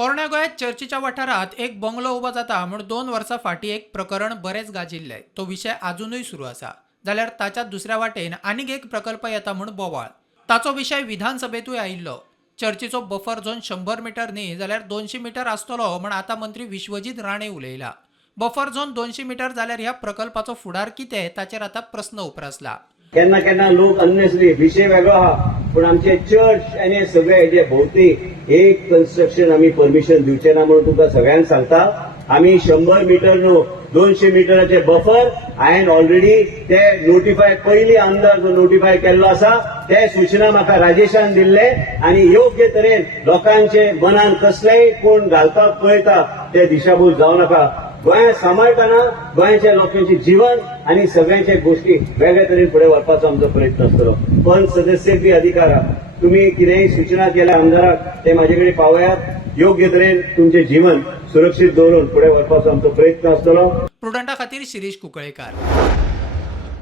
पोरण्या गोंयांत चर्चीच्या वाठारात एक बंगलो उबो जाता म्हूण 2 वर्सां फाटीं एक प्रकरण बरेंच गाजिल्लें. तो विशय अजूनय सुरू आसा. जाल्यार ताच्या दुसऱ्या वाटेन आनीक एक प्रकल्प येता म्हूण बोवाळ. ताचो विशय विधानसभेतूय आयिल्लो. चर्चीचो बफर झोन 100 मीटर न्ही जाल्यार 200 मीटर आसतलो म्हूण आतां मंत्री विश्वजीत राणे उलयला. बफर झोन 200 मीटर जाल्यार ह्या प्रकल्पाचो फुडार कितें ताचेर आतां प्रस्न उप्रासला. केन्ना केन्ना लोक अननेसरी विशय वेगळो आहा पूण आमचे चर्च आनी हे सगळे हेजे भोवती एक कन्स्ट्रक्शन आमी परमिशन दिवचे ना म्हणून तुमकां सगळ्यांक सांगता. आमी 100 मीटर न्हू 200 मीटराचे बफर हांवें ऑलरेडी ते नोटिफाय पयलीं आमदार जो नोटिफाय केल्लो आसा ते सूचना म्हाका राजेशान दिल्ले आनी योग्य तरेन लोकांचे मनान कसलेय कोण घालपाक पळयता ते दिशाभूल जावं नाका. गोंय सांबाळटना गोंयच्या लोकांचे जीवन आनी सगळ्यांचे गोष्टी वेगळ्या तरेन फुडें व्हरपाचो आमचो प्रयत्न आसतलो. पण सदस्यक बी अधिकार आहा. तुम्ही कितेंय सूचना केल्या आमदाराक ते म्हाजे कडेन पावयात. योग्य तरेन तुमचे जीवन सुरक्षीत दवरून फुडें व्हरपाचो आमचो प्रयत्न आसतलो. प्रुडंटा खातीर शिरीष कुंकळेकार.